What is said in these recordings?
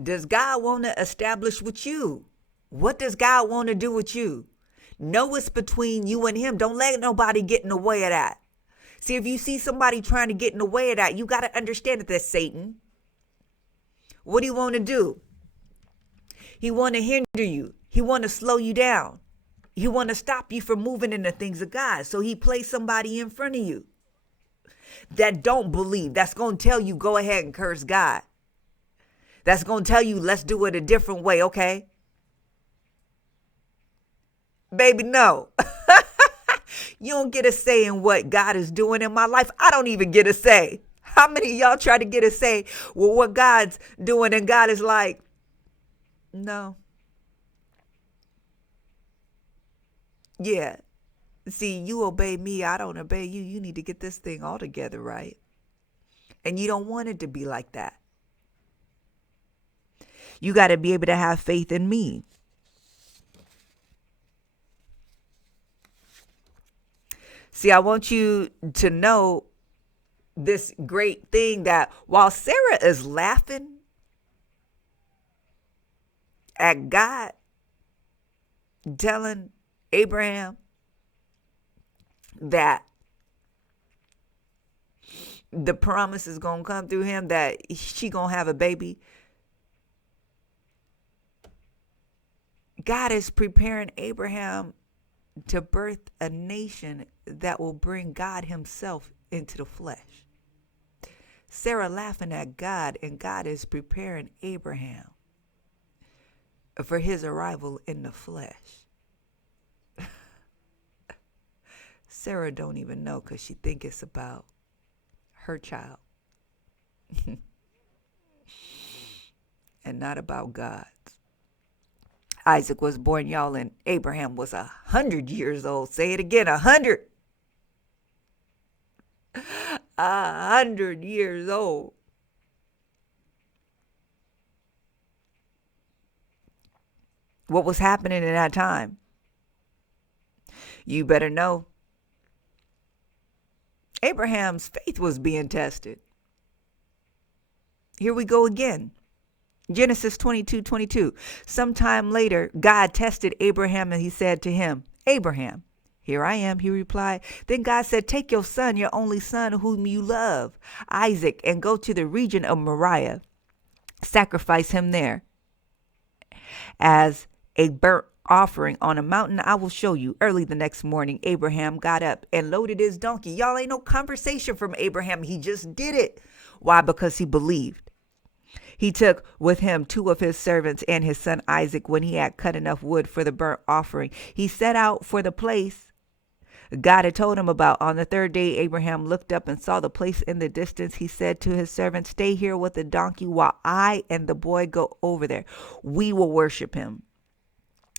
does God want to establish with you? What does God want to do with you? Know it's between you and him. Don't let nobody get in the way of that. See, if you see somebody trying to get in the way of that, you got to understand that that's Satan. What do you want to do? He want to hinder you. He want to slow you down. He want to stop you from moving in the things of God. So he placed somebody in front of you that don't believe. That's going to tell you, go ahead and curse God. That's going to tell you, let's do it a different way, okay? Baby, no. You don't get a say in what God is doing in my life. I don't even get a say. How many of y'all try to get a say with what God's doing and God is like, no. Yeah. See, you obey me. I don't obey you. You need to get this thing all together, right? And you don't want it to be like that. You got to be able to have faith in me. See, I want you to know this great thing that while Sarah is laughing at God telling Abraham that the promise is going to come through him, that she going to have a baby, God is preparing Abraham to birth a nation that will bring God himself into the flesh. Sarah laughing at God, and God is preparing Abraham for his arrival in the flesh. Sarah don't even know because she think it's about her child and not about God's. Isaac was born, y'all, and Abraham was 100 years old. Say it again, 100. 100 years old. What was happening in that time? You better know. Abraham's faith was being tested. Here we go again. Genesis 22:22. Sometime later, God tested Abraham and he said to him, Abraham, here I am, he replied. Then God said, take your son, your only son, whom you love, Isaac, and go to the region of Moriah. Sacrifice him there as a burnt offering on a mountain I will show you. Early the next morning, Abraham got up and loaded his donkey. Y'all, ain't no conversation from Abraham. He just did it. Why? Because he believed. He took with him 2 of his servants and his son Isaac. When he had cut enough wood for the burnt offering, he set out for the place God had told him about. On the 3rd day, Abraham looked up and saw the place in the distance. He said to his servant, stay here with the donkey while I and the boy go over there. We will worship him.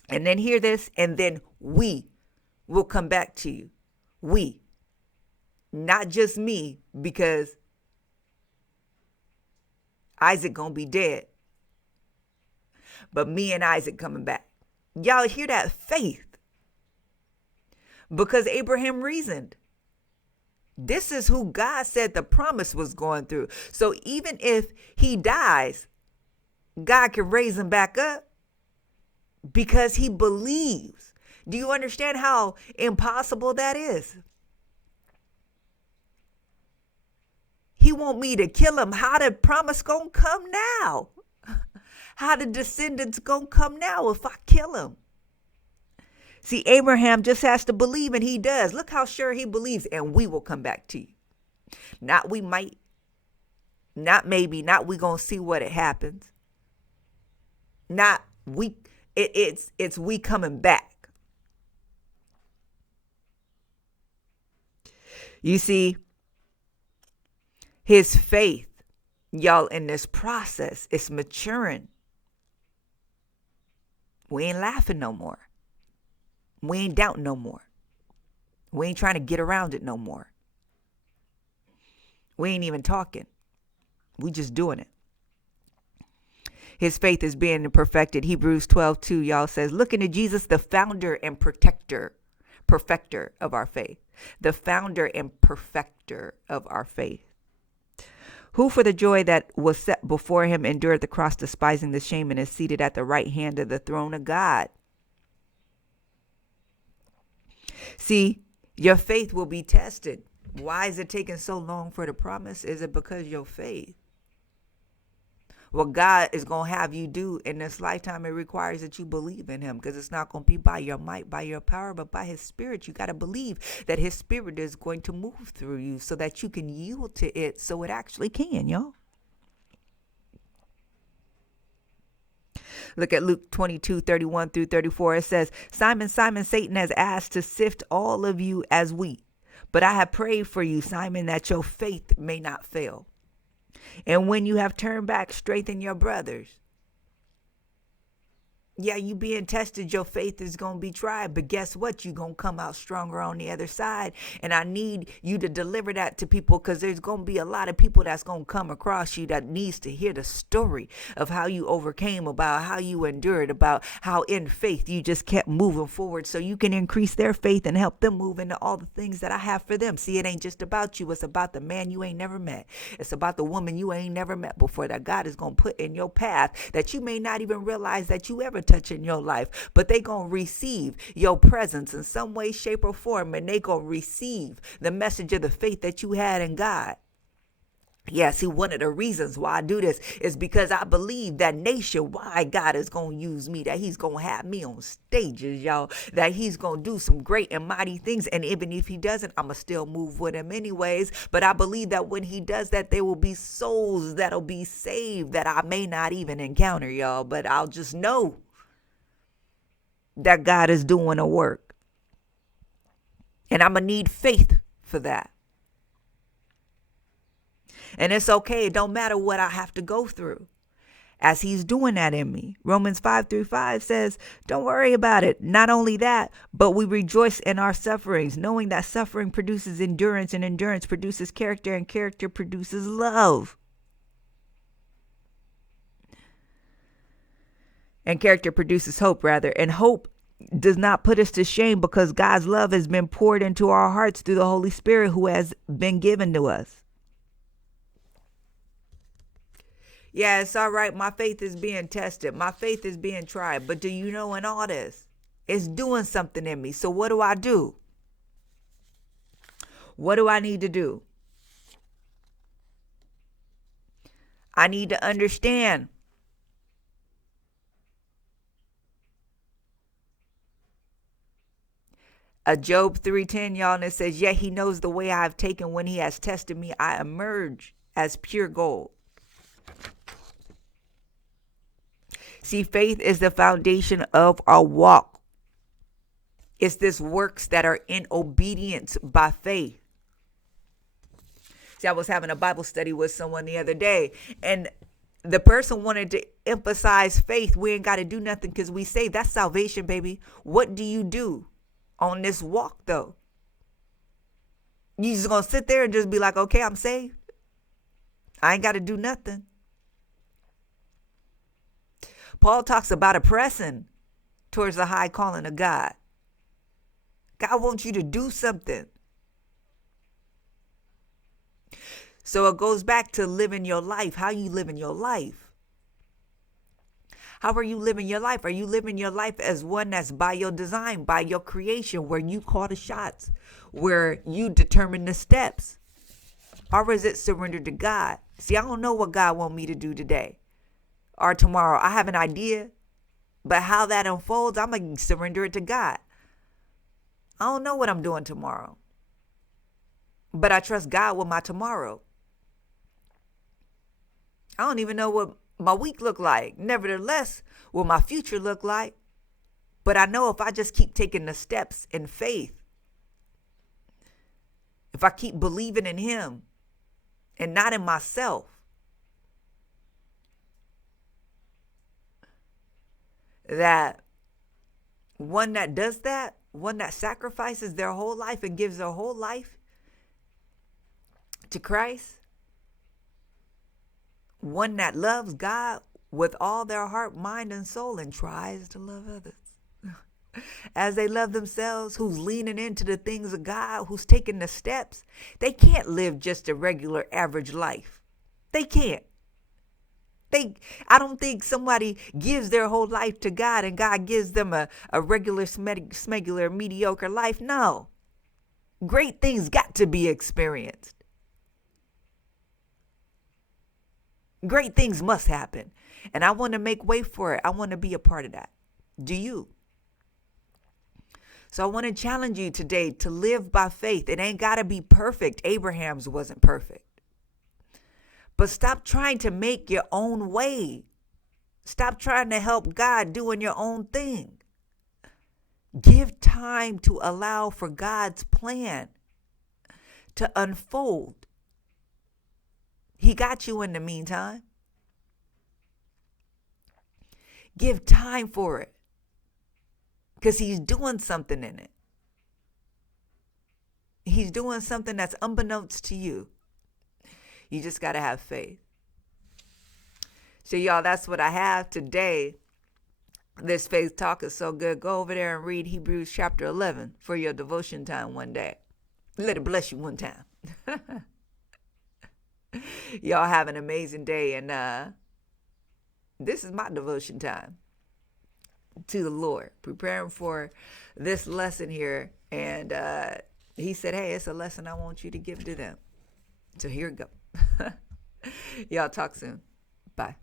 And then hear this, and then we will come back to you. We, not just me, because Isaac gonna be dead, but me and Isaac coming back. Y'all hear that faith? Because Abraham reasoned. This is who God said the promise was going through. So even if he dies, God can raise him back up because he believes. Do you understand how impossible that is? He want me to kill him. How the promise gonna come now? How the descendants gonna come now if I kill him? See, Abraham just has to believe, and he does. Look how sure he believes, and we will come back to you. Not we might, not maybe, not we gonna see what it happens. Not we, it's we coming back. You see, his faith, y'all, in this process is maturing. We ain't laughing no more. We ain't doubting no more. We ain't trying to get around it no more. We ain't even talking. We just doing it. His faith is being perfected. Hebrews 12:2, y'all, says, looking to Jesus, the founder and perfecter of our faith. The founder and perfecter of our faith, Who for the joy that was set before him endured the cross, despising the shame, and is seated at the right hand of the throne of God. See, your faith will be tested. Why is it taking so long for the promise? Is it because your faith? What God is going to have you do in this lifetime, it requires that you believe in him, because it's not going to be by your might, by your power, but by his spirit. You got to believe that his spirit is going to move through you so that you can yield to it, so it actually can, y'all. Look at Luke 22:31 through 34. It says, Simon, Simon, Satan has asked to sift all of you as wheat, but I have prayed for you, Simon, that your faith may not fail. And when you have turned back, strengthen your brothers. Yeah, you being tested, your faith is going to be tried. But guess what? You're going to come out stronger on the other side. And I need you to deliver that to people, because there's going to be a lot of people that's going to come across you that needs to hear the story of how you overcame, about how you endured, about how in faith you just kept moving forward, so you can increase their faith and help them move into all the things that I have for them. See, it ain't just about you. It's about the man you ain't never met. It's about the woman you ain't never met before, that God is going to put in your path, that you may not even realize that you ever touch in your life, but they gonna receive your presence in some way, shape, or form, and they gonna receive the message of the faith that you had in God. Yeah, see, one of the reasons why I do this is because I believe that nationwide God is going to use me, that he's going to have me on stages, y'all, that he's going to do some great and mighty things. And even if he doesn't, I'm going to still move with him anyways. But I believe that when he does that, there will be souls that'll be saved that I may not even encounter, y'all, but I'll just know that God is doing a work. And I'm going to need faith for that. And it's okay. It don't matter what I have to go through as he's doing that in me. Romans 5:5 says, don't worry about it. Not only that, but we rejoice in our sufferings, knowing that suffering produces endurance, and endurance produces character, and character produces love. And character produces hope, rather. And hope does not put us to shame, because God's love has been poured into our hearts through the Holy Spirit who has been given to us. Yeah, it's all right. My faith is being tested. My faith is being tried. But do you know, in all this, it's doing something in me. So what do? What do I need to do? I need to understand Job 3:10, y'all, and it says, yet he knows the way I have taken. When he has tested me, I emerge as pure gold. See, faith is the foundation of our walk. It's this works that are in obedience by faith. See, I was having a Bible study with someone the other day, and the person wanted to emphasize faith. We ain't got to do nothing because we say that's salvation, baby. What do you do on this walk, though? You just going to sit there and just be like, okay, I'm saved. I ain't got to do nothing. Paul talks about a pressing towards the high calling of God. God wants you to do something. So it goes back to living your life. How you living your life? How are you living your life? Are you living your life as one that's by your design, by your creation, where you call the shots, where you determine the steps? Or is it surrendered to God? See, I don't know what God wants me to do today or tomorrow. I have an idea, but how that unfolds, I'm going to surrender it to God. I don't know what I'm doing tomorrow, but I trust God with my tomorrow. I don't even know what my week look like. Nevertheless, what my future look like. But I know if I just keep taking the steps in faith, if I keep believing in him and not in myself, that one that does that, one that sacrifices their whole life and gives their whole life to Christ, one that loves God with all their heart, mind, and soul, and tries to love others as they love themselves, who's leaning into the things of God, who's taking the steps. They can't live just a regular average life. They can't. I don't think somebody gives their whole life to God and God gives them a regular, smegular, mediocre life. No. Great things got to be experienced. Great things must happen. And I want to make way for it. I want to be a part of that. Do you? So I want to challenge you today to live by faith. It ain't got to be perfect. Abraham's wasn't perfect. But stop trying to make your own way. Stop trying to help God doing your own thing. Give time to allow for God's plan to unfold. He got you in the meantime. Give time for it. Because he's doing something in it. He's doing something that's unbeknownst to you. You just got to have faith. So, y'all, that's what I have today. This faith talk is so good. Go over there and read Hebrews chapter 11 for your devotion time one day. Let it bless you one time. Y'all have an amazing day. And this is my devotion time to the Lord, preparing for this lesson here. And he said, hey, it's a lesson I want you to give to them. So here we go. Y'all talk soon. Bye.